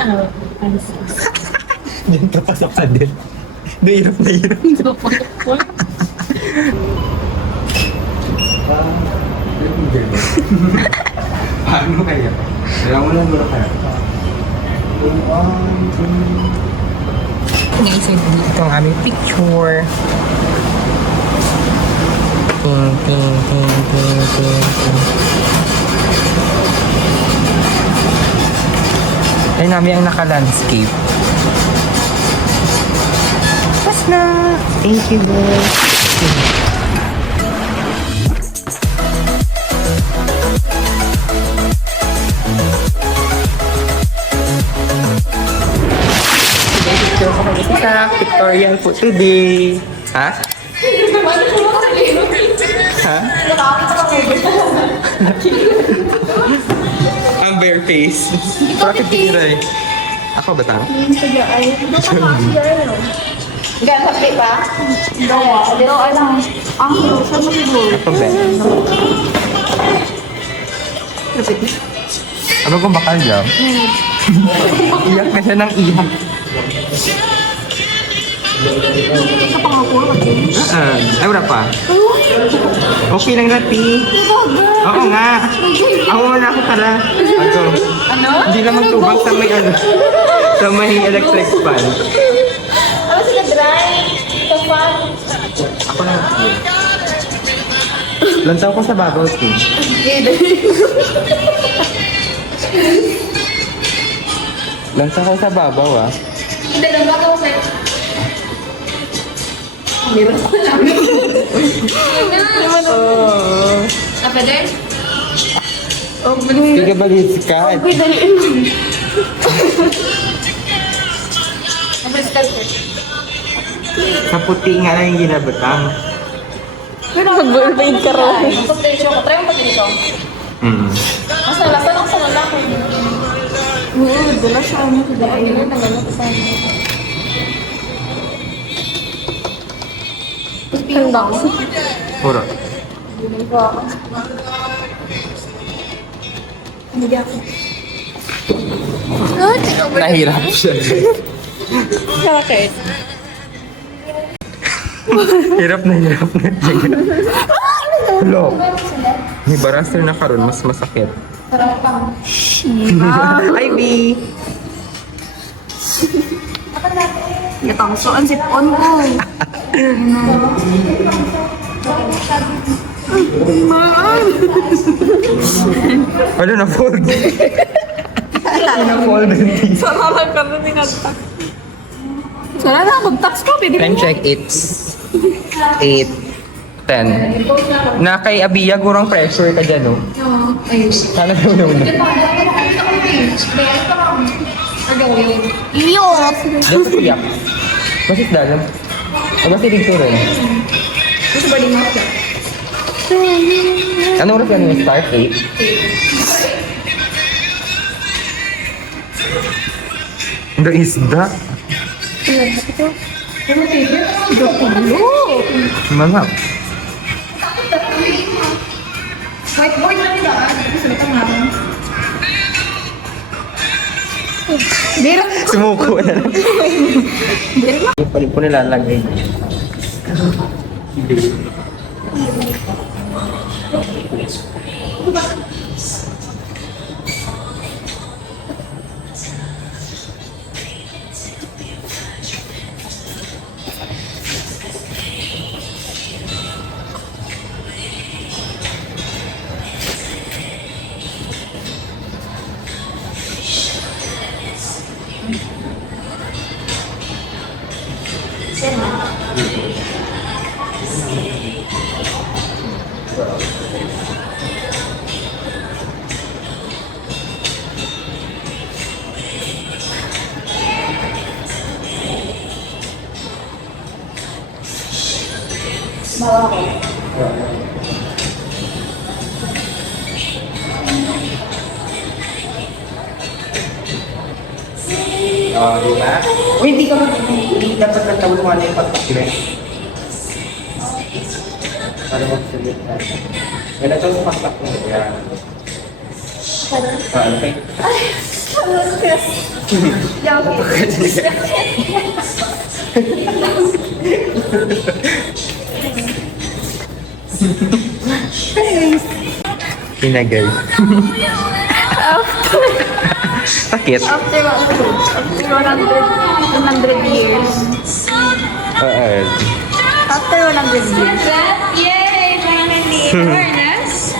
Oh, Francis. Diyan ka pasok sa din. Nahirap na hirap. Paano kaya? Kaya mo lang muna kaya. Guys, ito ang aming picture. Ting, ting, ting, ting, ting, ting. Ay namin ang naka-landscape. Tapos na! Thank you, boy. Ito ko kami sa pictorial po today. Ha? Ha? Ang bare face. Bakit tira eh? Ako ba tang? Gagapi pa? Dawa lang. Ang sa siguro. Ako ba? Ano kung bakal dyan? Iyak na siya ng iyak. Ay, wala pa. Okay lang natin. Oo nga. Ako wala ako tara. Ako. Ano? Hindi naman tubang sa may ano. Sa may electric fan. Ano sila dry? Sa fan? Ako lang. Lantaw ko sa babaw, Tim. Lantaw ko sa babaw, ah. Hindi lang ba ako sa... Meron ko lang. Apa din? Oh, Hindi ka balis ka. okay, daliin mo. Napristal ko. Sa puti nga lang yung ginabutang. Mag-burbaid ka rin. Try mo pa dito. Mas nalasan ako sa lalaki. Oo, dala siya. Ay, yun, nangalat sa Tandang. Puro. Hindi ako. Nahirap siya. Bakit? Hirap na. Hello. May baraster na karon mas masakit. Sarap pang. Ivy! Natangso ang sipon ko. Ano na fold? Na-fold. Saralan ka rin ni Nagtak. Sana na, mag-tax ko. Time check, it's 8:10. Na kay Abia, gurang pressure ka dyan, no? Ayos. Sana na una. Iyot! Diyan sa kuyak. Basit dalam. Basit dito rin. Gusto ba din ako? Anong oras yan yung start? 8? The isda. Manap. Whiteboard na nila. Gusto nito nga. Bira. Sumuko na lang. Yung palit po nilalagay. Di ba? O hindi ka hindi dapat nagtawa na yung pagtakle. Para magsalit tayo. Kaya ito sa pagtakle. Yan. Okay. Pinagay. Sakit. After 100 years. Oo. After 100 years. Yay! Finally! Awareness?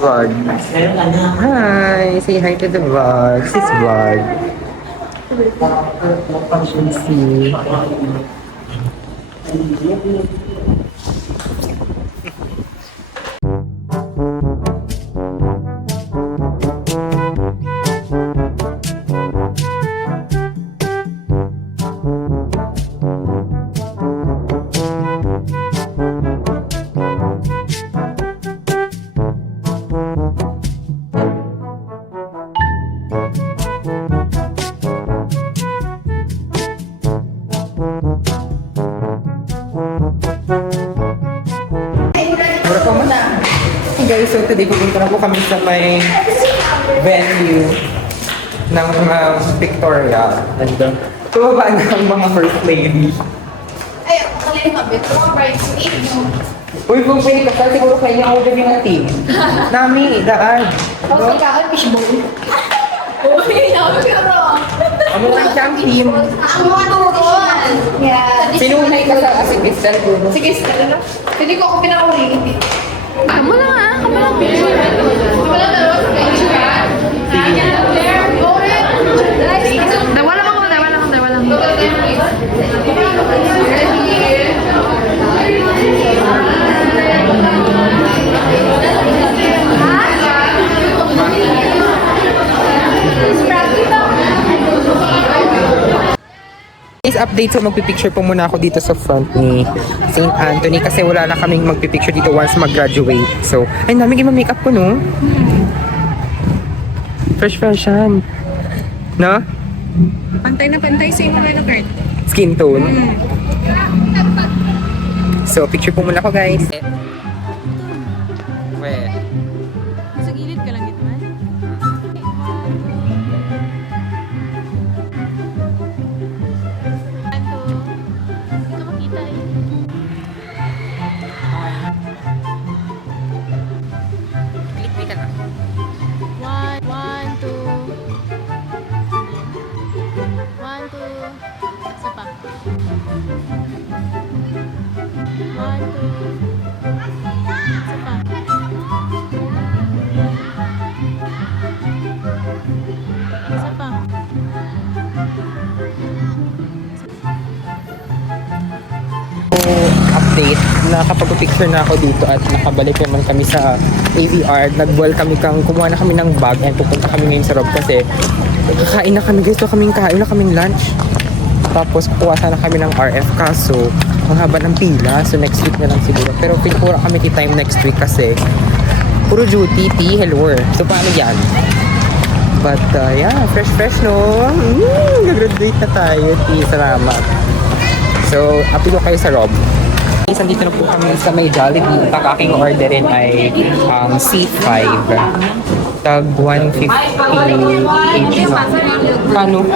Vlog. Hi! Say hi to the vlog. This is vlog. Let's see. Guys, so today pupunta na po kami sa may venue ng Victoria. And tumaba na ang mga first lady. Ay, kalin ka, Beth. Mga bridesmaid, no? Uy, kung pwede ka sa siguro kayo yung order yung team. Nami, daan. Tapos ikaw, fishbowl. Uy, nakakiro. Ano lang siyang team? Ang mga turuan. Yeah. Pinunay ka sa assistant ko. Sige, sige. Hindi ko ako pinakauli. Kamu lang ah. Kamu lang picture. Kamu lang dalawa sa picture ah. Dawa lang ako. Dawa lang. Dawa lang. Guys, update. So magpipicture po muna ako dito sa front ni St. Anthony kasi wala na kaming magpipicture dito once mag-graduate. So, ay namin ima-makeup ko, no? Fresh yan. No? Pantay na pantay sa inyo ano, Kurt? Skin tone. So, picture po muna ako, guys. Where? Sa gilid ka lang dito, man. Hindi ka makita eh. Click ka na. One, two. One, two. Isa pa. One, two. Isa pa. Isa pa. Update, nakapag-picture na ako dito at nakabalik naman kami sa AVR. Nag-wall kami kumuha na kami ng bag and pupunta kami ngayon sa Rob kasi kakain na kami guys. So kain na kaming lunch. Tapos kuha sana kami ng RF kaso ang haba ng pila. So next week na lang siguro. Pero pinukura kami time next week kasi puro duty, hello. So paano yan? But yeah, fresh no? Graduate na tayo, salamat. So, update ko kayo sa Rob. Nandito na po kami sa may Jollibee. Ang aking orderin ay C5. Tag 150 each. Paano?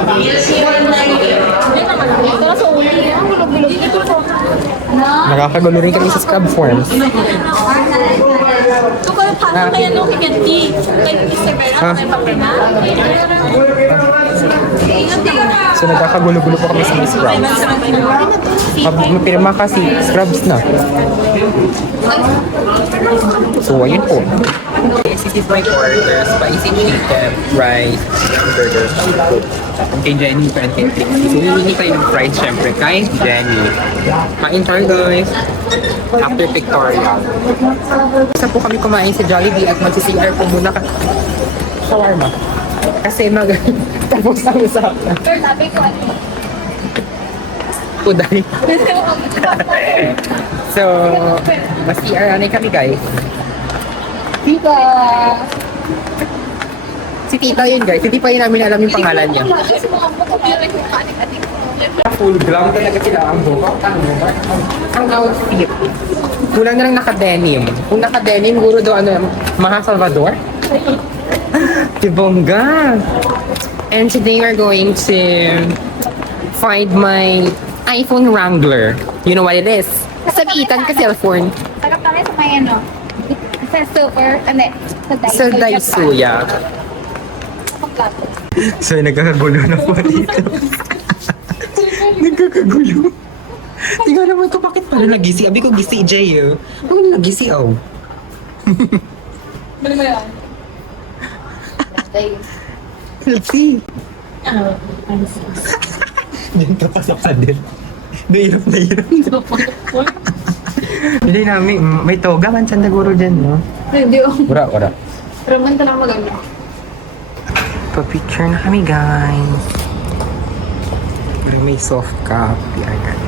Nakakagulo rin kami sa scrub forms. Paano kaya no kikanti? Like, Instagram, may papel na? So, nagkakagulo-gulo po kami sa mga scrubs. Mapirma kasi scrubs na. So, ayun po. This is my order. Spicy chicken, rice, burger, seafood. Kay Jenny, friend kay Trixie. So, hindi kayo ng fries, syempre. Kay Jenny. Kain tayo, guys. After pictorial. Isa po kami kumain sa Jollibee at magsi-CR po muna shawarma. Kasi tapos na usap na. Pero sabi ko ano. Uday. So, mas-CR na kami guys. Tita! Si Tita yun guys, hindi pa yun namin alam yung pangalan niya. Kasi mga mukha ko yung adik-adik. Full glam talaga sila ang buka. Ang outfit. Kulang na lang naka-denim. Kung naka-denim, guro daw ano, Maha Salvador. Tibongga. And today we're going to find my iPhone Wrangler. You know what it is? Sabitan ka cellphone. Takap kami sa may ano. Sa super, ano, Sa Daiso, yeah. So, nagkakagulo na po dito. Nagkakagulo. Tingnan naman ito, bakit pala nag-gisi? Abi ko gisi, Jay, oh. Ano nag-gisi, oh? Bali mo yan? Let's Diyan ka pasok sa din. Nahirap na hirap. Hindi namin, may toga man saan naguro dyan, no? Hindi oh. Ura. Raman ka lang maganda. Pa-picture na kami, guys. May soft copy agad.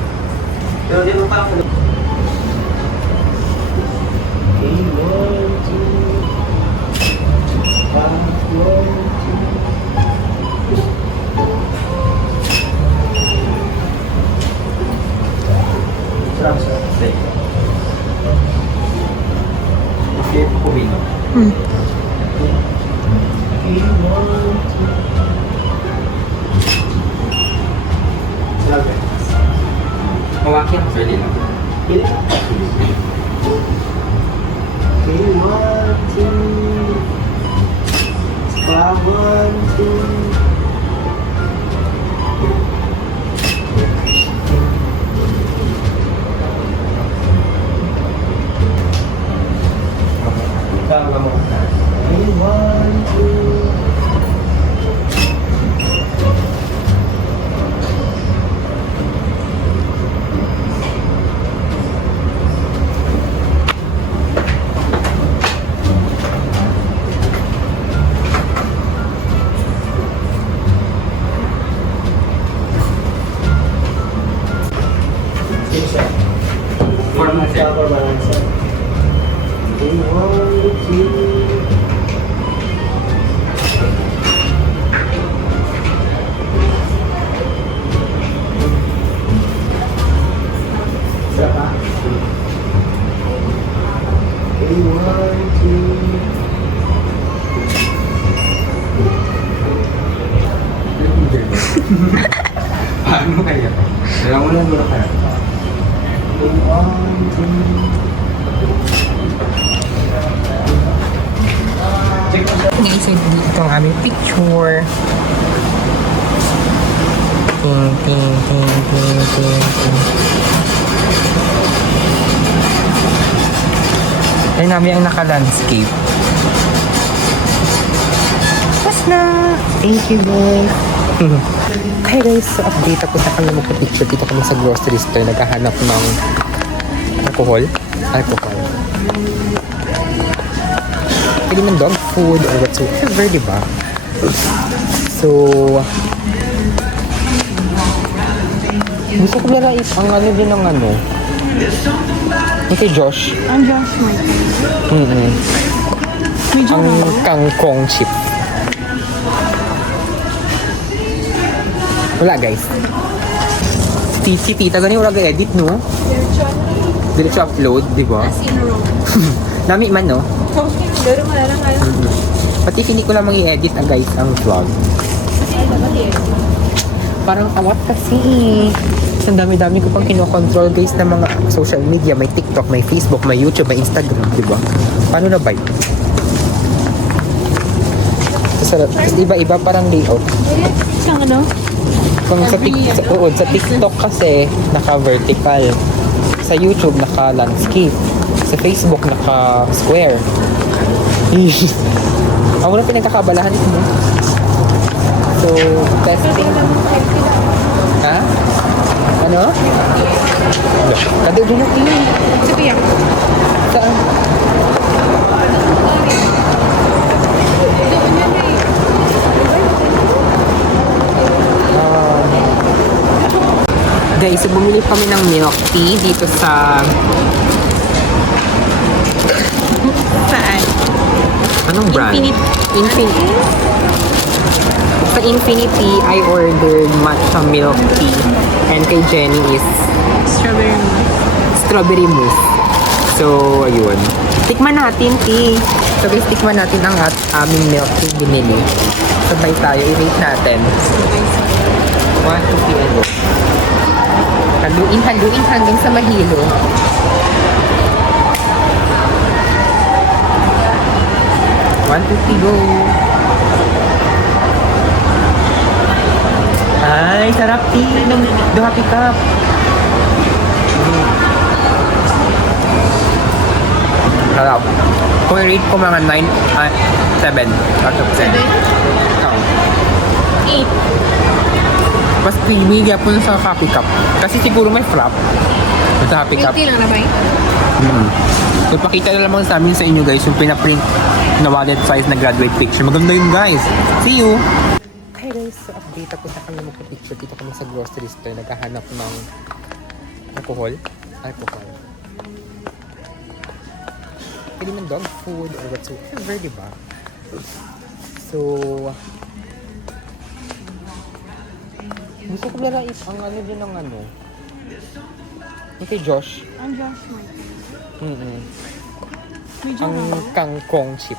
Mawakin, pwede lang. Paano kaya? Kaya mo lang muna kaya. Guys, ito ang aming picture. Ay namin ang naka-landscape. Tapos na! Thank you guys! Hi guys, so update ako sa kami magpa-picture dito kami sa grocery store. Naghahanap ng alcohol. Pwede ng dog food or whatsoever, di ba? So, gusto ko lang ang ano din ng ano. Okay, Josh. Ang Josh Michael. Ang kangkong chip. Wala guys. Si Tita ganun wala ga-edit, no? Diretso upload, di ba? Nami man, no? Pero wala lang kayo. Pati hindi ko lang i-edit guys ang vlog. Parang awat kasi. Ang dami-dami ko pang kinokontrol guys ng mga social media. May TikTok, may Facebook, may YouTube, may Instagram, di ba? Paano na ba yun? Tapos iba-iba parang layout. Siyang ano? Kung sa TikTok kasi naka-vertical. Sa YouTube naka-landscape. Sa Facebook naka-square. Ang wala pinagkakabalahan ito mo. So, testing. Ha? Ano? Kadugin na tea. Sige yan. Saan? Guys, so bumili kami ng milk tea dito sa... Saan? Anong brand? Infinity. Sa Infinity, I ordered matcha milk tea. And kay Jenny is strawberry mousse. So, ayun. Tikman natin, tea. So guys, tikman natin ang aming milk tea binili. Sabay tayo, i-rate natin. 1, 2, 3, and go. Haluin hanggang sa mahilo. One, two, three, go! Ay, sarap tea ng Duha Cup. Sarap. Kung i-rate ko mga 9, 7 out of 10. 8. Mas creamy yapon sa coffee cup. Kasi siguro may frap sa coffee cup. Milk tea lang na ba So, pakita na lamang sa amin sa inyo guys yung pinaprint na wallet size na graduate picture. Maganda yun guys. See you! Hi guys, so update ako sa kanya magpa-picture. Dito kami sa grocery store. Naghahanap ng alcohol. Pwede ng dog food or whatsoever, diba? So, gusto ko lalait ang ano din ng ano. Yung kay Josh. Ang Josh Mike. Ang kangkong chip.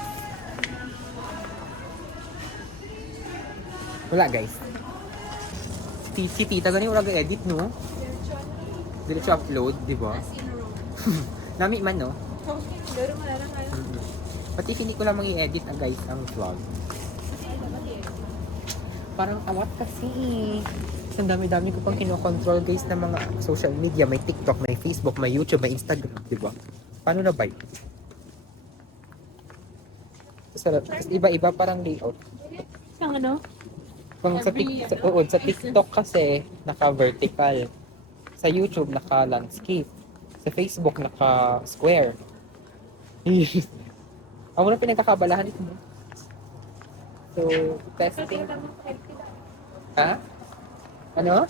Wala guys. Si tita ganun wala ga-edit no? Dili siya upload, di ba? Nami man no? Pati hindi ko lang i-edit guys ang vlog. Parang awat kasi. Ang dami-dami ko pang kinokontrol guys ng mga social media. May TikTok, may Facebook, may YouTube, may Instagram, di ba? Paano na ba? Tapos iba-iba parang layout. Ang ano? Kung sa TikTok kasi naka-vertical. Sa YouTube naka-landscape. Sa Facebook naka-square. Ako na pinagkakabalahan ito. So, testing. Ha? Ano?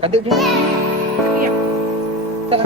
Kadugin. Sige yan. Saan?